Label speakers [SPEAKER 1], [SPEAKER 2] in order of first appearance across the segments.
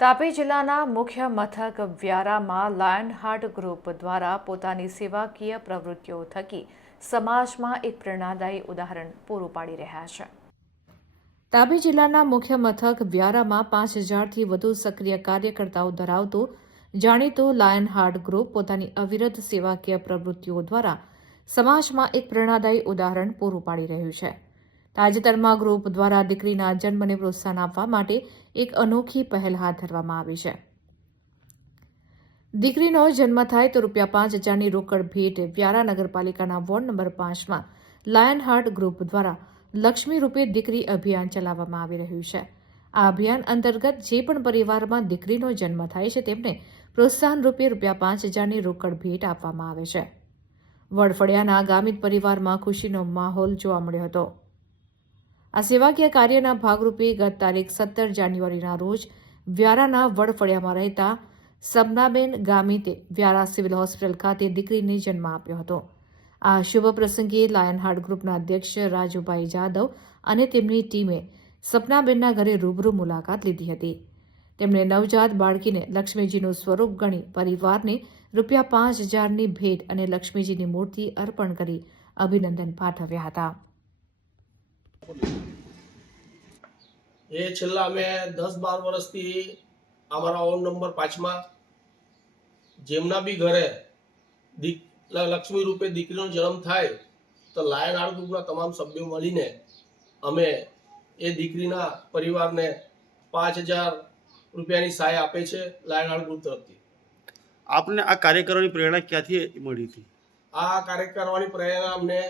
[SPEAKER 1] તાપી જિલ્લાના મુખ્ય મથક વ્યારામાં લાયન હાર્ટ ગ્રુપ દ્વારા પોતાની સેવાકીય પ્રવૃત્તિઓ થકી સમાજમાં એક પ્રેરણાદાયી ઉદાહરણ પૂરું પાડી રહ્યા છે. તાપી જિલ્લાના મુખ્ય મથક વ્યારામાં પાંચ હજારથી વધુ સક્રિય કાર્યકર્તાઓ ધરાવતું, જાણીતું લાયન હાર્ટ ગ્રુપ પોતાની અવિરત સેવાકીય પ્રવૃત્તિઓ દ્વારા સમાજમાં એક પ્રેરણાદાયી ઉદાહરણ પૂરું પાડી રહ્યું છે. તાજેતરમાં ગ્રુપ દ્વારા દીકરીના જન્મને પ્રોત્સાહન આપવા માટે એક અનોખી પહેલ હાથ ધરવામાં આવી છે. દીકરીનો જન્મ થાય તો રૂપિયા પાંચ હજારની રોકડ ભેટ વ્યારા નગરપાલિકાના વોર્ડ નંબર પાંચમાં લાયન હાર્ટ ગ્રુપ દ્વારા લક્ષ્મી રૂપે દીકરી અભિયાન ચલાવવામાં આવી રહ્યું છે. આ અભિયાન અંતર્ગત જે પણ પરિવારમાં દીકરીનો જન્મ થાય છે તેમને પ્રોત્સાહન રૂપે રૂપિયા પાંચ હજારની રોકડ ભેટ આપવામાં આવે છે. વડફળિયાના ગામિત પરિવારમાં ખુશીનો માહોલ જોવા મળ્યો હતો. આ સેવાકીય કાર્યના ભાગરૂપે ગત તારીખ સત્તર જાન્યુઆરીના રોજ વ્યારાના વડફળિયામાં રહેતા સબનાબેન ગામિતે વ્યારા સિવિલ હોસ્પિટલ ખાતે દીકરીને જન્મ આપ્યો હતો. આ શુભ પ્રસંગે લાયન હાર્ટ ગ્રુપના અધ્યક્ષ રાજુભાઈ જાદવ અને તેમની ટીમે સપનાબેનના ઘરે રૂબરૂ મુલાકાત લીધી હતી. તેમણે નવજાત બાળકીને લક્ષ્મીજીનું સ્વરૂપ ગણી પરિવારને રૂપિયા પાંચ હજારની ભેટ અને લક્ષ્મીજીની મૂર્તિ અર્પણ કરી અભિનંદન પાઠવ્યા હતા.
[SPEAKER 2] એ છેલ્લા અમે દસ બાર વર્ષથી અમારા ઓન નંબર પાંચમાં જેમના બી ઘરે દીક લક્ષ્મી રૂપે દીકરીનો જન્મ થાય તો લાયન આર ગ્રુપના તમામ સભ્યો મળીને અમે એ દીકરીના પરિવારને પાંચ હજાર રૂપિયાની સહાય આપે છે લાયન આર ગ્રુપ તરફથી.
[SPEAKER 3] આપને આ કાર્ય કરવાની પ્રેરણા ક્યાંથી મળી હતી?
[SPEAKER 2] આ કાર્ય કરવાની પ્રેરણા અમને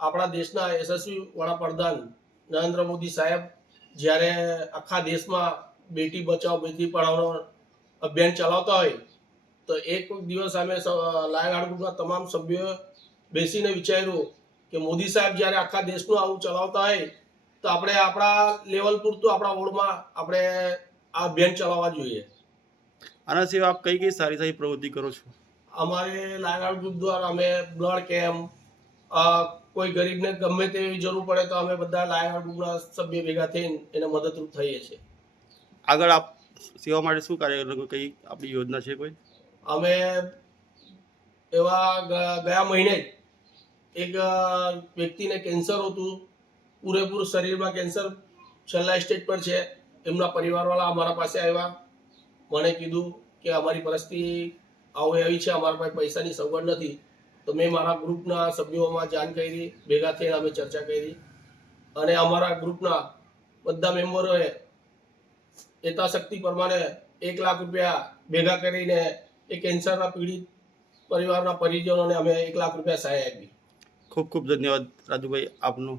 [SPEAKER 2] આપણા દેશના યશસ્વી વડાપ્રધાન નરેન્દ્ર મોદી સાહેબ જ્યારે આખા દેશમાં બેટી બચાવ બેટી પઢાવનો અભિયાન ચલાવતા હોય તો એક દિવસ અમે લાયન ગ્રુપના તમામ સભ્યોએ બેસીને વિચાર્યું કે મોદી સાહેબ જ્યારે આખા દેશનું આવું ચલાવતા હોય તો આપણે આપણા લેવલ પૂરતું આપણા વોર્ડમાં આપણે આ અભિયાન ચલાવવા જોઈએ.
[SPEAKER 3] આના સિવાય આપ કઈ કઈ સારી સારી પ્રવૃત્તિ કરો છો?
[SPEAKER 2] અમારે લાયન ગ્રુપ દ્વારા અમે બ્લડ કેમ્પ કોઈ ગરીબને ગમે તેવી જરૂર પડે તો અમે બધા લાયન ગ્રુપના સભ્ય ભેગા થઈને એને મદદરૂપ થઈએ છીએ.
[SPEAKER 3] આગળ આપ સેવા માટે શું કાર્ય કરો? કઈ આપણી યોજના છે કોઈ?
[SPEAKER 2] અમે એવા ગયા મહિને એક વ્યક્તિને કેન્સર હતું પૂરેપૂરું શરીરમાં કેન્સર છેલ્લા સ્ટેજ પર છે. એમના પરિવારવાળા અમારા પાસે આવ્યા. મને કીધું કે અમારી પરિસ્થિતિ આવું એવી છે અમારા પાસે પૈસાની સગવડ નથી. તો મેં મારા ગ્રુપના સભ્યોમાં જાણ કરી, ભેગા થઈને અમે ચર્ચા કરી. અને અમારા ગ્રુપના બધા મેમ્બરોએ યથાશક્તિ પ્રમાણે એક લાખ રૂપિયા ભેગા કરીને એ કેન્સરના પીડિત પરિવારના પરિજનોને અમે એક લાખ રૂપિયા સહાય આપી.
[SPEAKER 3] ખૂબ ખૂબ ધન્યવાદ રાજુભાઈ આપનો.